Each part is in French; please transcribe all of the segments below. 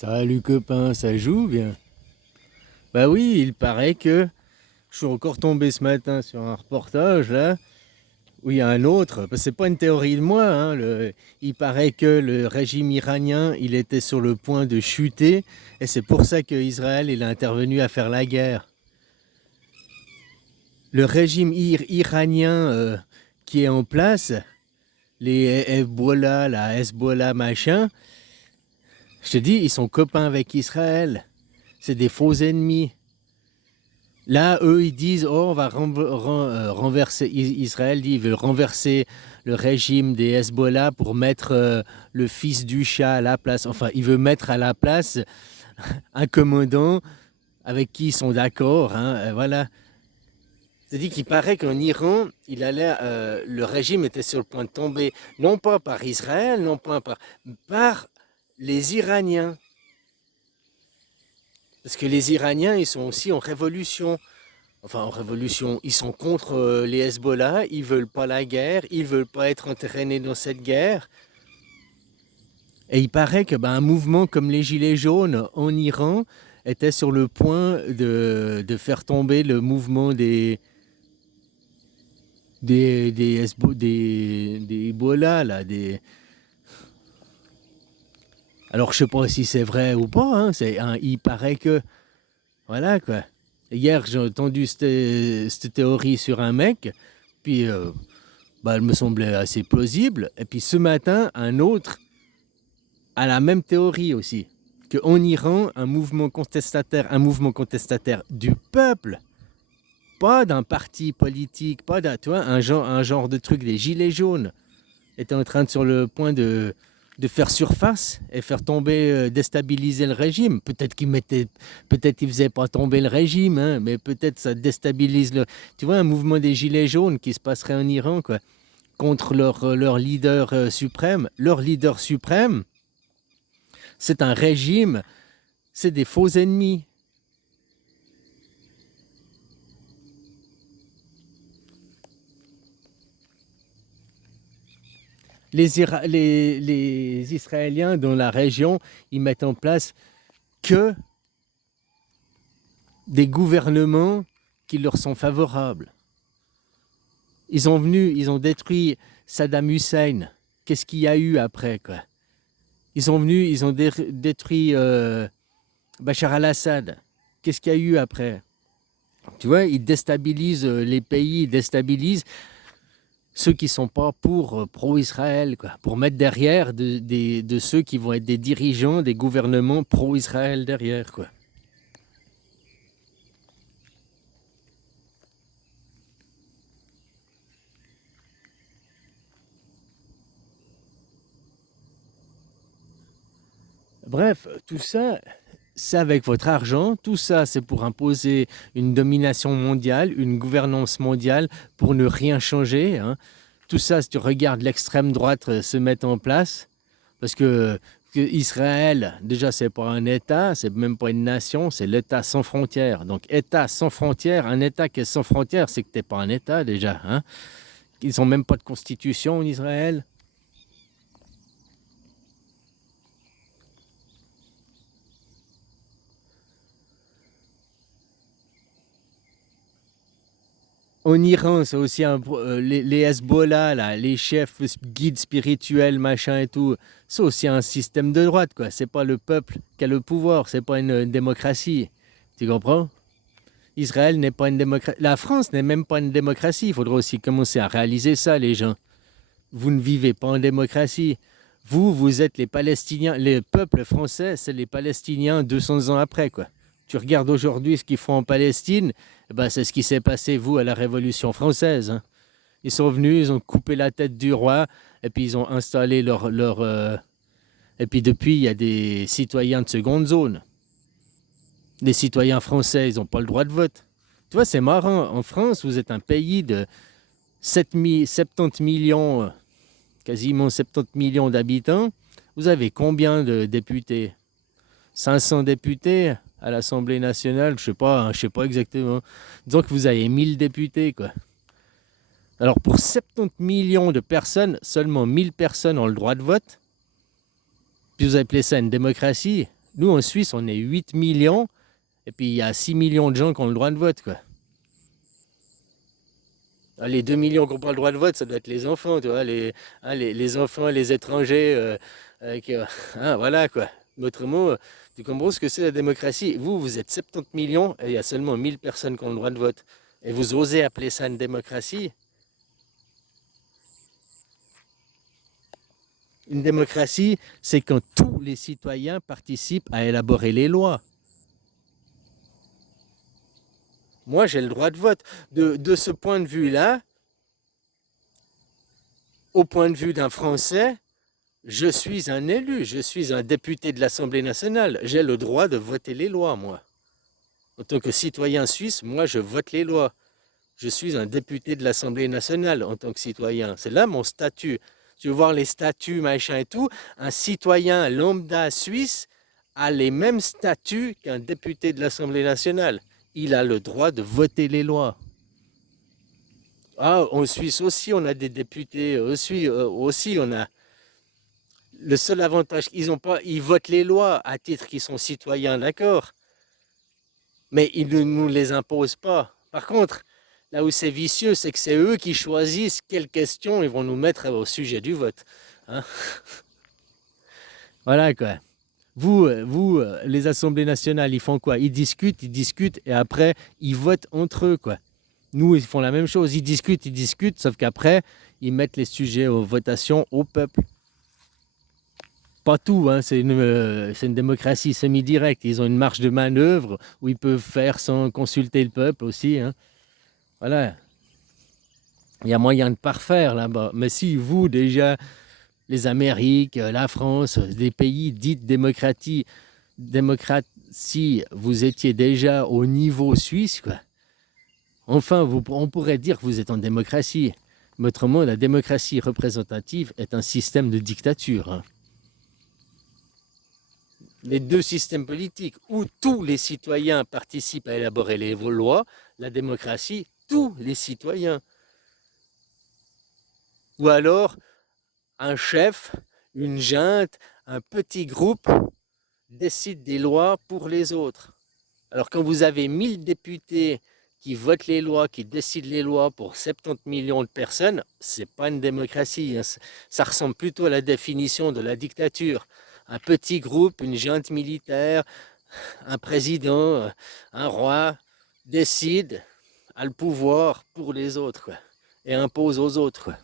Salut copain, ça joue bien? Bah oui, il paraît que je suis encore tombé ce matin sur un reportage là où il y a un autre, parce que c'est pas une théorie de moi, hein, il paraît que le régime iranien il était sur le point de chuter et c'est pour ça qu'Israël il a intervenu à faire la guerre. Le régime iranien qui est en place, les Hezbollah, la Hezbollah machin, je te dis, ils sont copains avec Israël. C'est des faux ennemis. Là, eux, ils disent, oh, on va renverser. Israël dit, ils veulent renverser le régime des Hezbollah pour mettre le fils du chat à la place. Enfin, il veut mettre à la place un commandant avec qui ils sont d'accord. Hein, voilà. C'est-à-dire qu'il paraît qu'en Iran, le régime était sur le point de tomber, non pas par Israël, non pas par les Iraniens. Parce que les Iraniens, ils sont aussi en révolution. Enfin, en révolution, ils sont contre les Hezbollah, ils veulent pas la guerre, ils veulent pas être entraînés dans cette guerre. Et il paraît que un mouvement comme les Gilets jaunes en Iran était sur le point de faire tomber le mouvement des Hezbollah, là, Alors, je sais pas si c'est vrai ou pas, hein, il paraît que... Voilà, quoi. Hier, j'ai entendu cette théorie sur un mec, puis elle me semblait assez plausible. Et puis ce matin, un autre a la même théorie aussi, qu'en Iran, un mouvement contestataire du peuple, pas d'un parti politique, pas d'un, tu vois, un genre de truc des gilets jaunes, était en train sur le point de faire surface et faire tomber, déstabiliser le régime. Peut-être qu'il faisait pas tomber le régime, hein, mais peut-être ça déstabilise le. Tu vois, un mouvement des gilets jaunes qui se passerait en Iran, quoi, contre leur leader suprême. Leur leader suprême, c'est un régime, c'est des faux ennemis. Les Israéliens dans la région, ils mettent en place que des gouvernements qui leur sont favorables. Ils ont détruit Saddam Hussein. Qu'est-ce qu'il y a eu après, quoi? Ils ont détruit Bachar al-Assad. Qu'est-ce qu'il y a eu après? Tu vois, ils déstabilisent les pays, ils déstabilisent ceux qui ne sont pas pour pro-Israël, quoi, pour mettre derrière de ceux qui vont être des dirigeants des gouvernements pro-Israël derrière, quoi. Bref, tout ça, c'est avec votre argent, tout ça, c'est pour imposer une domination mondiale, une gouvernance mondiale, pour ne rien changer. Hein. Tout ça, si tu regardes l'extrême droite se mettre en place, parce que Israël, déjà, c'est pas un État, c'est même pas une nation, c'est l'État sans frontières. Donc, État sans frontières, un État qui est sans frontières, c'est que t'es pas un État déjà. Hein. Ils n'ont même pas de constitution en Israël. En Iran, c'est aussi les Hezbollah, là, les chefs guides spirituels, machin et tout. C'est aussi un système de droite, quoi. C'est pas le peuple qui a le pouvoir, c'est pas une démocratie. Tu comprends? Israël n'est pas une démocratie. La France n'est même pas une démocratie. Il faudra aussi commencer à réaliser ça, les gens. Vous ne vivez pas en démocratie. Vous êtes les Palestiniens. Le peuple français, c'est les Palestiniens 200 ans après, quoi. Tu regardes aujourd'hui ce qu'ils font en Palestine, eh ben, c'est ce qui s'est passé, vous, à la Révolution française. Hein. Ils sont venus, ils ont coupé la tête du roi, et puis ils ont installé Et puis depuis, il y a des citoyens de seconde zone. Les citoyens français, ils n'ont pas le droit de vote. Tu vois, c'est marrant. En France, vous êtes un pays de 70 millions, quasiment 70 millions d'habitants. Vous avez combien de députés? 500 députés à l'Assemblée nationale, je sais pas, hein, je sais pas exactement. Disons que vous avez 1000 députés, quoi. Alors pour 70 millions de personnes, seulement 1000 personnes ont le droit de vote. Puis vous appelez ça une démocratie? Nous, en Suisse, on est 8 millions, et puis il y a 6 millions de gens qui ont le droit de vote, quoi. Ah, les 2 millions qui n'ont pas le droit de vote, ça doit être les enfants, tu vois, les enfants, les étrangers, voilà, quoi. Autrement, tu comprends ce que c'est la démocratie? Vous êtes 70 millions, et il y a seulement 1000 personnes qui ont le droit de vote. Et vous osez appeler ça une démocratie? Une démocratie, c'est quand tous les citoyens participent à élaborer les lois. Moi, j'ai le droit de vote. De ce point de vue-là, au point de vue d'un Français, je suis un élu, je suis un député de l'Assemblée nationale. J'ai le droit de voter les lois, moi. En tant que citoyen suisse, moi, je vote les lois. Je suis un député de l'Assemblée nationale en tant que citoyen. C'est là mon statut. Tu veux voir les statuts, machin et tout. Un citoyen lambda suisse a les mêmes statuts qu'un député de l'Assemblée nationale. Il a le droit de voter les lois. Ah, en Suisse aussi, on a des députés. Aussi, on a. Le seul avantage qu'ils ont pas, ils votent les lois à titre qu'ils sont citoyens, d'accord, mais ils ne nous les imposent pas. Par contre, là où c'est vicieux, c'est que c'est eux qui choisissent quelles questions ils vont nous mettre au sujet du vote. Hein. Voilà quoi. Les assemblées nationales, ils font quoi? Ils discutent, et après, ils votent entre eux, quoi. Nous, ils font la même chose. Ils discutent, sauf qu'après, ils mettent les sujets aux votations au peuple. Pas tout, hein, c'est une démocratie semi-directe. Ils ont une marge de manœuvre où ils peuvent faire sans consulter le peuple aussi. Hein. Voilà. Il y a moyen de parfaire là-bas. Mais si vous, déjà, les Amériques, la France, des pays dits démocratie, vous étiez déjà au niveau suisse, quoi. Enfin, on pourrait dire que vous êtes en démocratie. Mais autrement, la démocratie représentative est un système de dictature. Hein. Les deux systèmes politiques où tous les citoyens participent à élaborer les lois, la démocratie, tous les citoyens. Ou alors, un chef, une junte, un petit groupe décide des lois pour les autres. Alors quand vous avez 1000 députés qui votent les lois, qui décident les lois pour 70 millions de personnes, c'est pas une démocratie. Hein. Ça ressemble plutôt à la définition de la dictature. Un petit groupe, une junte militaire, un président, un roi décide, a le pouvoir pour les autres, quoi, et impose aux autres. Quoi.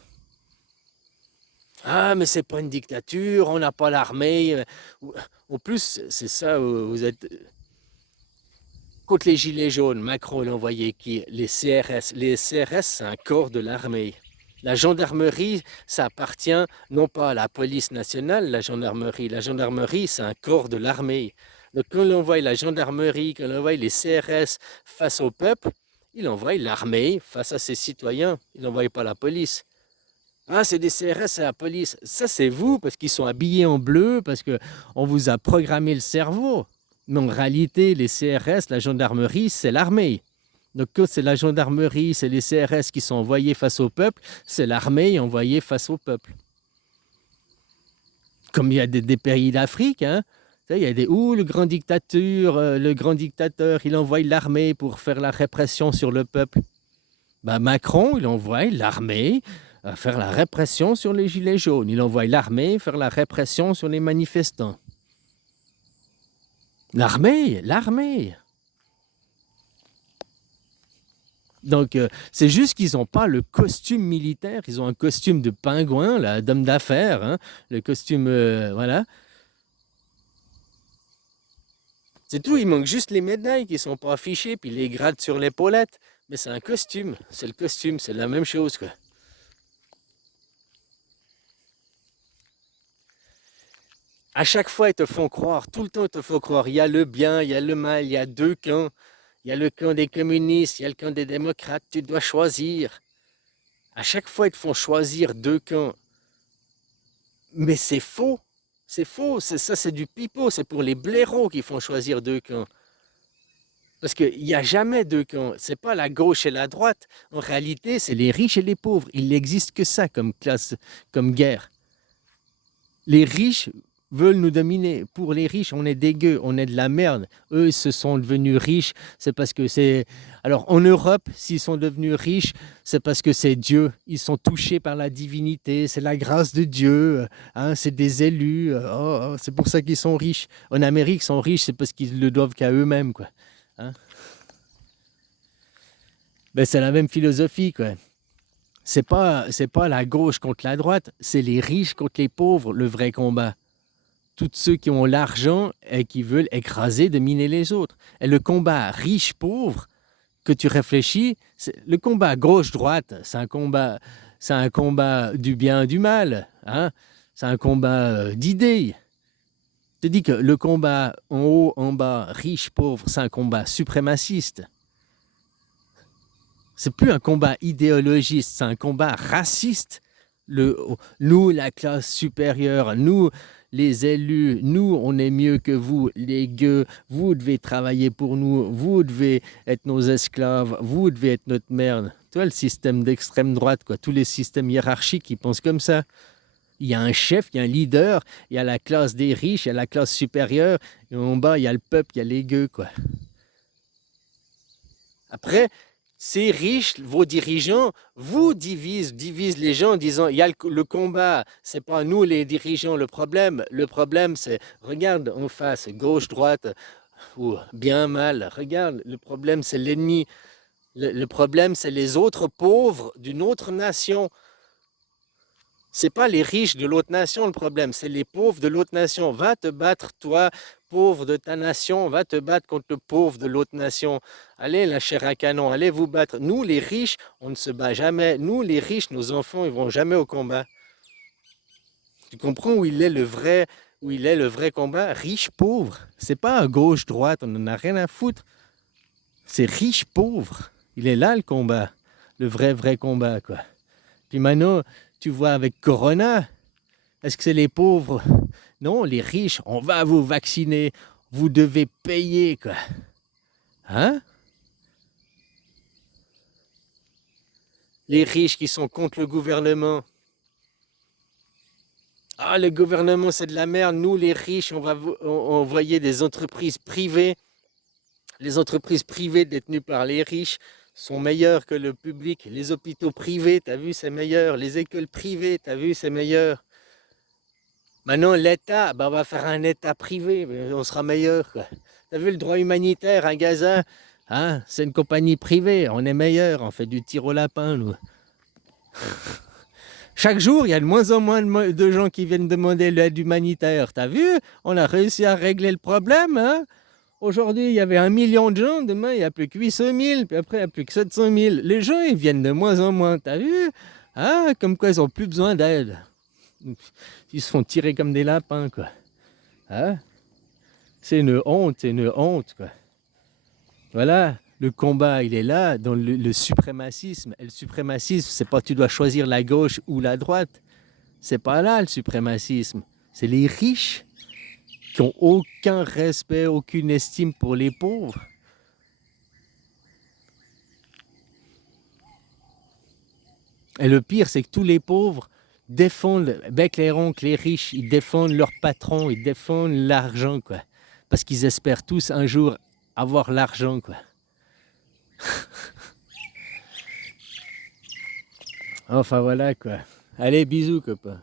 Ah, mais c'est pas une dictature, on n'a pas l'armée. En plus, c'est ça, vous êtes. Contre les Gilets jaunes, Macron il a envoyé qui? Les CRS. Les CRS, c'est un corps de l'armée. La gendarmerie, ça appartient non pas à la police nationale, la gendarmerie. La gendarmerie, c'est un corps de l'armée. Donc quand on envoie la gendarmerie, quand on envoie les CRS face au peuple, il envoie l'armée face à ses citoyens. Il n'envoie pas la police. Ah, c'est des CRS, c'est la police. Ça, c'est vous, parce qu'ils sont habillés en bleu, parce qu'on vous a programmé le cerveau. Mais en réalité, les CRS, la gendarmerie, c'est l'armée. Donc, quand c'est la gendarmerie, c'est les CRS qui sont envoyés face au peuple, c'est l'armée envoyée face au peuple. Comme il y a des pays d'Afrique, hein, il y a des le grand dictateur, il envoie l'armée pour faire la répression sur le peuple. Ben, Macron, il envoie l'armée faire la répression sur les gilets jaunes. Il envoie l'armée faire la répression sur les manifestants. L'armée. Donc, c'est juste qu'ils n'ont pas le costume militaire. Ils ont un costume de pingouin, là, d'homme d'affaires. Hein, le costume, voilà. C'est tout, il manque juste les médailles qui ne sont pas affichées, puis les grades sur l'épaulette. Mais c'est un costume, c'est le costume, c'est la même chose, quoi. À chaque fois, ils te font croire, tout le temps, ils te font croire, il y a le bien, il y a le mal, il y a deux camps. Il y a le camp des communistes, il y a le camp des démocrates, tu dois choisir. À chaque fois, ils te font choisir deux camps. Mais c'est faux. C'est faux. Ça, c'est du pipeau. C'est pour les blaireaux qui font choisir deux camps. Parce qu'il n'y a jamais deux camps. C'est pas la gauche et la droite. En réalité, c'est les riches et les pauvres. Il n'existe que ça comme classe, comme guerre. Les riches veulent nous dominer. Pour les riches, on est dégueu, on est de la merde. Eux, se sont devenus riches, c'est parce que c'est... Alors, en Europe, s'ils sont devenus riches, c'est parce que c'est Dieu. Ils sont touchés par la divinité, c'est la grâce de Dieu, hein, c'est des élus, c'est pour ça qu'ils sont riches. En Amérique, ils sont riches, c'est parce qu'ils le doivent qu'à eux-mêmes, quoi. Hein. Ben, c'est la même philosophie, quoi. C'est pas la gauche contre la droite, c'est les riches contre les pauvres, le vrai combat. Tous ceux qui ont l'argent et qui veulent écraser, dominer les autres. Et le combat riche-pauvre, que tu réfléchis, le combat gauche-droite, c'est un combat du bien et du mal. Hein? C'est un combat d'idées. Je te dis que le combat en haut, en bas, riche-pauvre, c'est un combat suprémaciste. C'est plus un combat idéologiste, c'est un combat raciste. Nous, la classe supérieure, nous, les élus, nous, on est mieux que vous, les gueux, vous devez travailler pour nous, vous devez être nos esclaves, vous devez être notre merde. Tu vois, le système d'extrême droite, quoi, tous les systèmes hiérarchiques qui pensent comme ça. Il y a un chef, il y a un leader, il y a la classe des riches, il y a la classe supérieure, et en bas, il y a le peuple, il y a les gueux, quoi. Après, ces riches, vos dirigeants, vous divisent les gens en disant, il y a le combat, c'est pas nous les dirigeants le problème. Le problème, c'est, regarde en face, gauche, droite, ou bien, mal, regarde, le problème, c'est l'ennemi. Le problème, c'est les autres pauvres d'une autre nation. C'est pas les riches de l'autre nation le problème, c'est les pauvres de l'autre nation. Va te battre, toi, pauvre de ta nation, va te battre contre le pauvre de l'autre nation. Allez, la chair à canon, allez vous battre. Nous, les riches, on ne se bat jamais. Nous, les riches, nos enfants, ils vont jamais au combat. Tu comprends où il est le vrai combat? Riche, pauvre. C'est pas à gauche, droite, on n'en a rien à foutre. C'est riche, pauvre. Il est là le combat. Le vrai combat, quoi. Puis maintenant, tu vois avec Corona, est-ce que c'est les pauvres? Non, les riches, on va vous vacciner. Vous devez payer, quoi. Hein? Les riches qui sont contre le gouvernement. Ah, le gouvernement, c'est de la merde. Nous, les riches, on va envoyer des entreprises privées. Les entreprises privées détenues par les riches sont meilleures que le public. Les hôpitaux privés, t'as vu, c'est meilleur. Les écoles privées, t'as vu, c'est meilleur. Maintenant, l'État, on va faire un État privé, on sera meilleur. T'as vu le droit humanitaire à Gaza? Hein? C'est une compagnie privée, on est meilleur, on fait du tir au lapin, nous. Chaque jour, il y a de moins en moins de gens qui viennent demander l'aide humanitaire. T'as vu? On a réussi à régler le problème, hein? Aujourd'hui, il y avait 1 million de gens, demain, il n'y a plus que 800 000, puis après, il n'y a plus que 700 000. Les gens, ils viennent de moins en moins, t'as vu? Ah, comme quoi, ils n'ont plus besoin d'aide. Ils se font tirer comme des lapins, quoi. Hein? C'est une honte, quoi. Voilà, le combat, il est là, dans le suprémacisme. Et le suprémacisme, c'est pas tu dois choisir la gauche ou la droite. C'est pas là, le suprémacisme. C'est les riches qui n'ont aucun respect, aucune estime pour les pauvres. Et le pire, c'est que tous les pauvres défendent, bec les ongles, les riches, ils défendent leur patron, ils défendent l'argent, quoi. Parce qu'ils espèrent tous un jour avoir l'argent, quoi. Enfin voilà, quoi. Allez, bisous, copain.